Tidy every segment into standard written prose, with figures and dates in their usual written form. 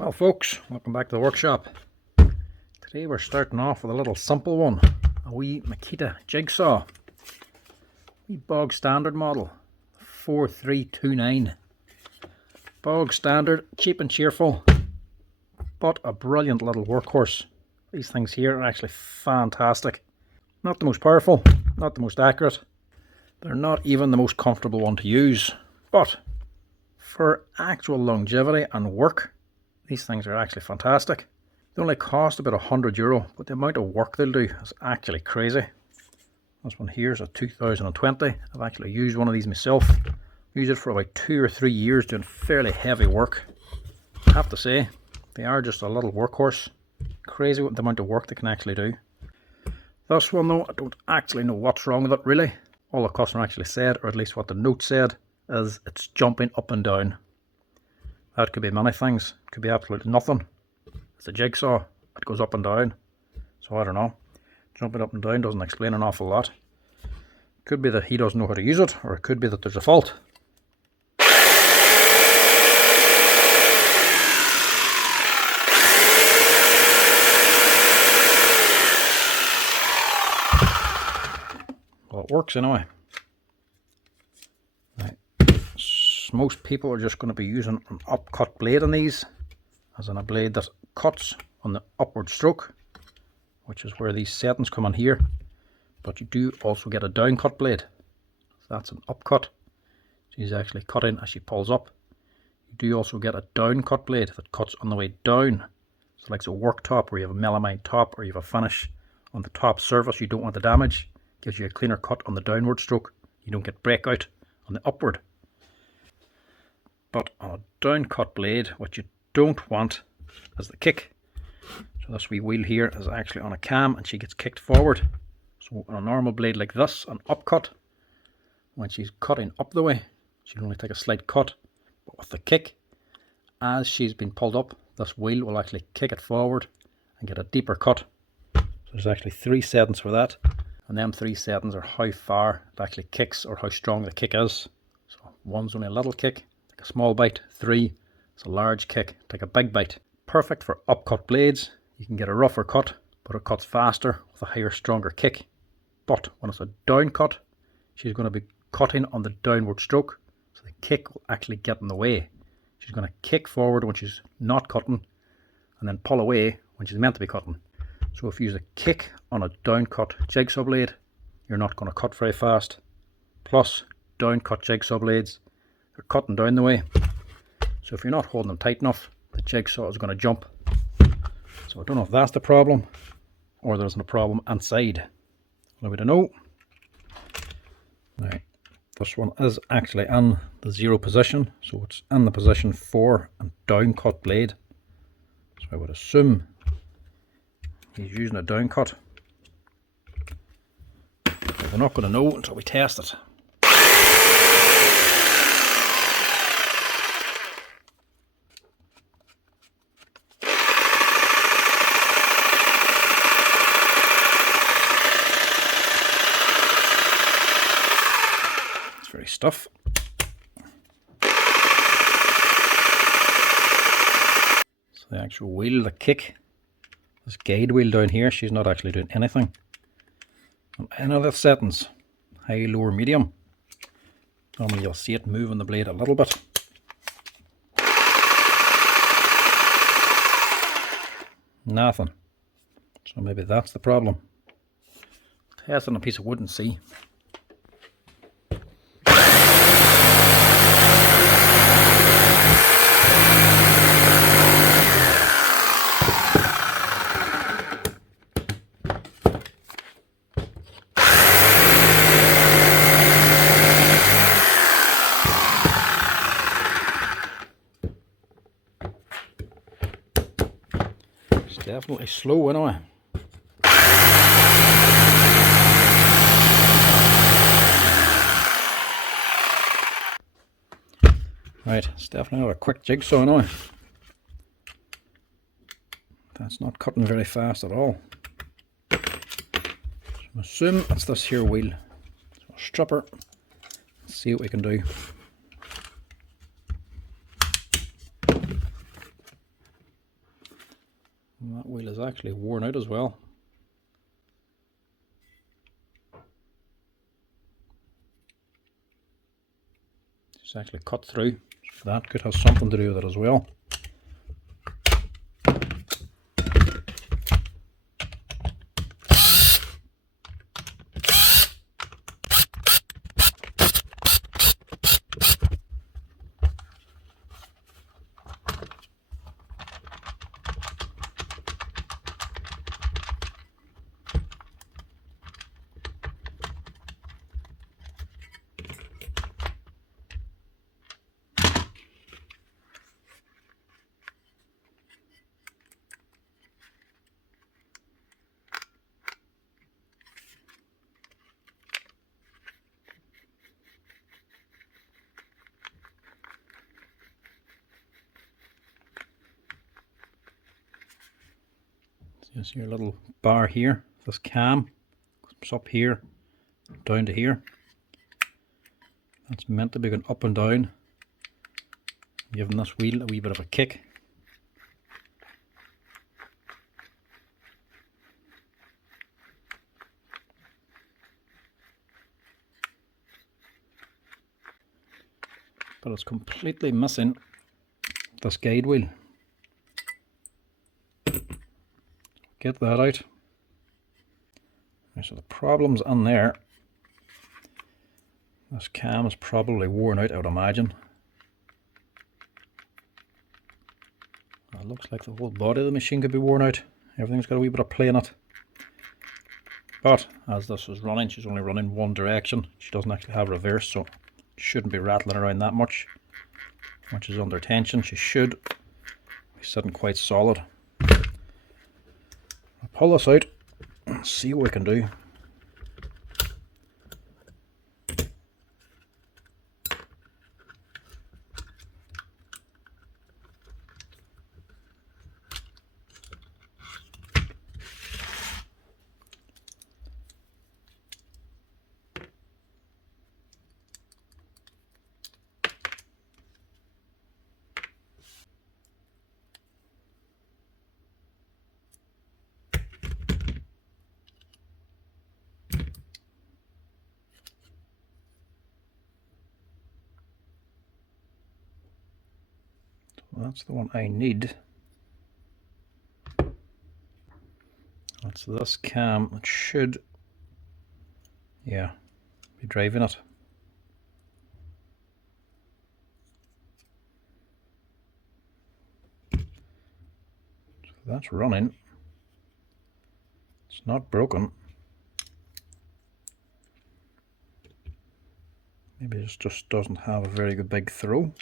Well folks, welcome back to the workshop. Today we're starting off with a little simple one, a wee Makita Jigsaw. Wee bog standard model, 4329. Bog standard, cheap and cheerful, but a brilliant little workhorse. These things here are actually fantastic. Not the most powerful, not the most accurate. They're not even the most comfortable one to use, but for actual longevity and work, these things are actually fantastic. They only cost about €100, but the amount of work they'll do is actually crazy. This one here is a 2020. I've actually used one of these myself. Used it for about 2 or 3 years doing fairly heavy work. I have to say, they are just a little workhorse. Crazy what the amount of work they can actually do. This one though, I don't actually know what's wrong with it really. All the customer actually said, or at least what the note said, is it's jumping up and down. That could be many things. It could be absolutely nothing. It's a jigsaw. It goes up and down. So I don't know. Jumping up and down doesn't explain an awful lot. It could be that he doesn't know how to use it, or it could be that there's a fault. Well, it works anyway. Right. Most people are just going to be using an upcut blade on these, as in a blade that cuts on the upward stroke, which is where these settings come on here. But you do also get a down cut blade. So that's an upcut. She's actually cutting as she pulls up. You do also get a down cut blade that cuts on the way down. So like a work top where you have a melamine top, or you have a finish on the top surface you don't want to damage. Gives you a cleaner cut on the downward stroke. You don't get breakout on the upward. But on a down cut blade, what you don't want is the kick. So this wee wheel here is actually on a cam and she gets kicked forward. So on a normal blade like this, an upcut, when she's cutting up the way, she'll only take a slight cut. But with the kick, as she's been pulled up, this wheel will actually kick it forward and get a deeper cut. So there's actually 3 settings for that. And them 3 settings are how far it actually kicks, or how strong the kick is. So 1's only a little kick, take a small bite. 3 is a large kick, take a big bite. Perfect for upcut blades. You can get a rougher cut, but it cuts faster with a higher, stronger kick. But when it's a down cut, she's going to be cutting on the downward stroke, so the kick will actually get in the way. She's going to kick forward when she's not cutting, and then pull away when she's meant to be cutting. So if you use a kick on a down cut jigsaw blade, you're not going to cut very fast. Plus, down cut jigsaw blades, they're cutting down the way. So if you're not holding them tight enough, the jigsaw is going to jump. So I don't know if that's the problem, or there's a problem inside. Let me know. Right, this one is actually in the 0 position, so it's in the position for a down cut blade. So I would assume he's using a down cut. But we're not going to know until we test it. It's very stiff. So the actual wheel, the kick, this guide wheel down here, she's not actually doing anything. On any of the settings, high, low, or medium, normally you'll see it moving the blade a little bit. Nothing. So maybe that's the problem. Test on a piece of wood and see. Definitely slow anyway. Right, it's definitely not a quick jigsaw anyway. That's not cutting very fast at all. So I assume it's this here wheel. So I'll strip her, see what we can do. And that wheel is actually worn out as well. It's actually cut through, so that could have something to do with it as well. Just your little bar here, this cam comes up here, down to here. That's meant to be going up and down, giving this wheel a wee bit of a kick. But it's completely missing this guide wheel. Get that out. So the problem's in there. This cam is probably worn out, I would imagine. It looks like the whole body of the machine could be worn out. Everything's got a wee bit of play in it. But as this is running, she's only running one direction. She doesn't actually have reverse, so she shouldn't be rattling around that much. When she's under tension, she should be sitting quite solid. I'll pull this out and see what we can do. That's the one I need. That's this cam. It should, yeah, be driving it. So that's running. It's not broken. Maybe it just doesn't have a very good big throw.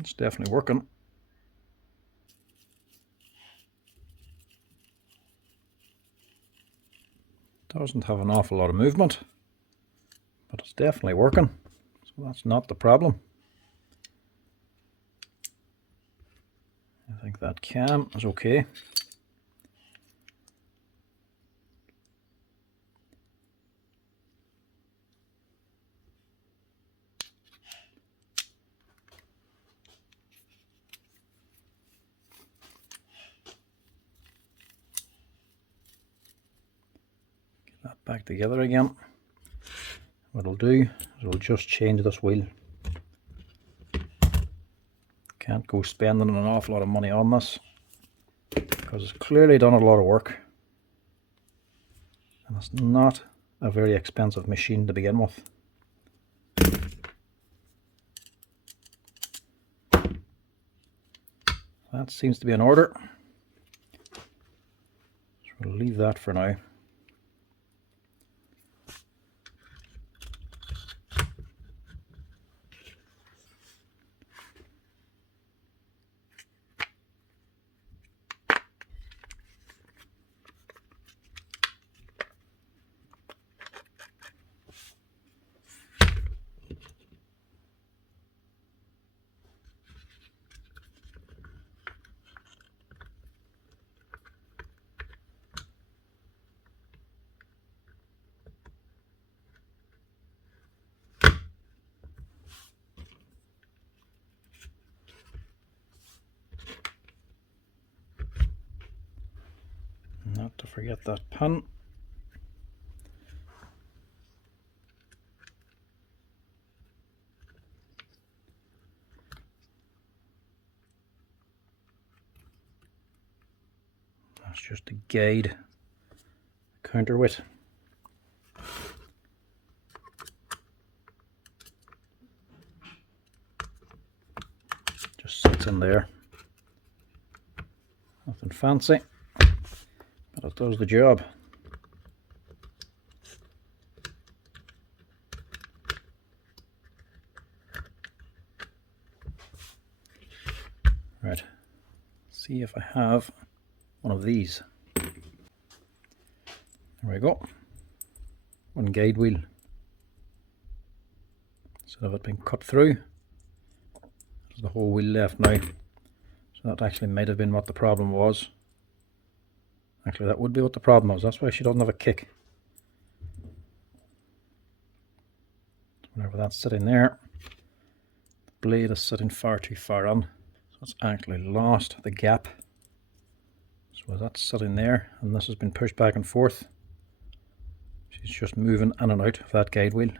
It's definitely working. Doesn't have an awful lot of movement, but it's definitely working. So that's not the problem. I think that cam is okay. That back together again. What I'll do is we'll just change this wheel. Can't go spending an awful lot of money on this because it's clearly done a lot of work, and it's not a very expensive machine to begin with. That seems to be in order, so we'll leave that for now. forget that pin. That's just to guide counterweight. Just sits in there. Nothing fancy, but it does the job. Right, see if I have one of these. There we go. One guide wheel. Instead of it being cut through, there's the whole wheel left now. So that actually might have been what the problem was. Actually, that would be what the problem was. That's why she doesn't have a kick. Whenever that's sitting there, the blade is sitting far too far on. So it's actually lost the gap. So that's sitting there, and this has been pushed back and forth. She's just moving in and out of that guide wheel.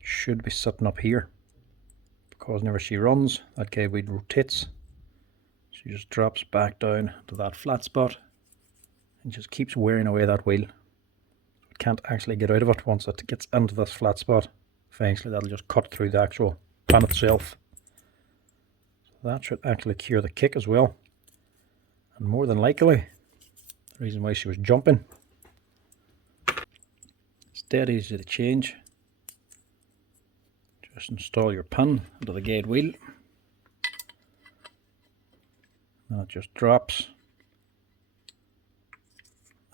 Should be sitting up here, because whenever she runs, that guide wheel rotates. She just drops back down to that flat spot and just keeps wearing away that wheel. It can't actually get out of it once it gets into this flat spot. Eventually that'll just cut through the actual pan itself. So that should actually cure the kick as well. And more than likely, the reason why she was jumping. It's dead easy to change. Just install your pin into the guide wheel. And it just drops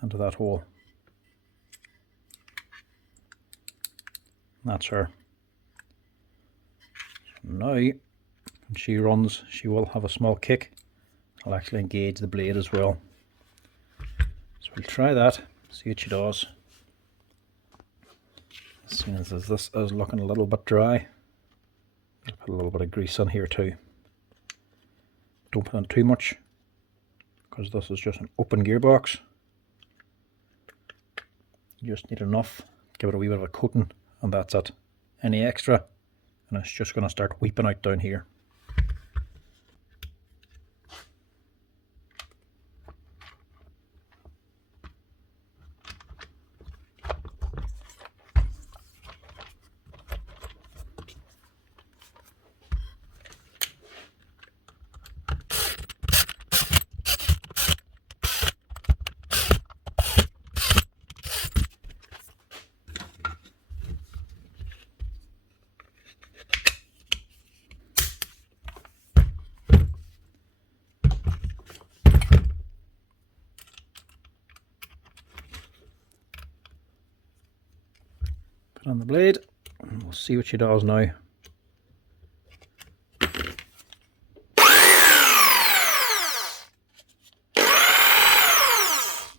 into that hole. And that's her. So now, when she runs, she will have a small kick. I'll actually engage the blade as well. So we'll try that, see what she does. As soon as this is looking a little bit dry, I'll put a little bit of grease on here too. Don't put on too much, because this is just an open gearbox. You just need enough, give it a wee bit of a coating, and that's it. Any extra, and it's just going to start weeping out down here. Put on the blade, and we'll see what she does now.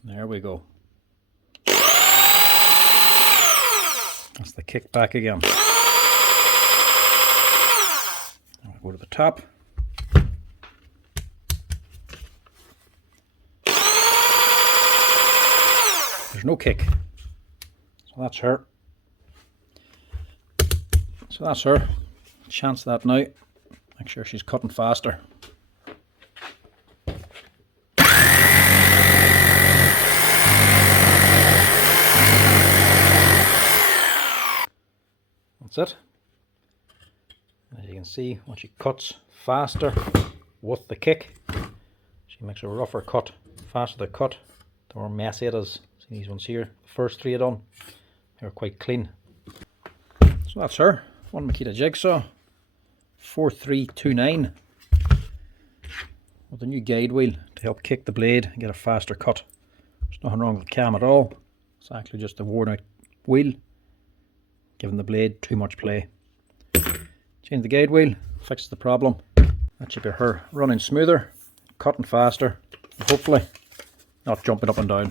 There we go. That's the kick back again. Now we go to the top. There's no kick. So that's her. So that's her. Chance that now. Make sure she's cutting faster. That's it. As you can see, when she cuts faster with the kick, she makes a rougher cut. Faster the cut, the more messy it is. See these ones here, the first three I done, they're quite clean. So that's her, one Makita Jigsaw, 4329, with a new guide wheel to help kick the blade and get a faster cut. There's nothing wrong with the cam at all. It's actually just a worn out wheel, giving the blade too much play. Change the guide wheel, fix the problem. That should be her running smoother, cutting faster, and hopefully not jumping up and down.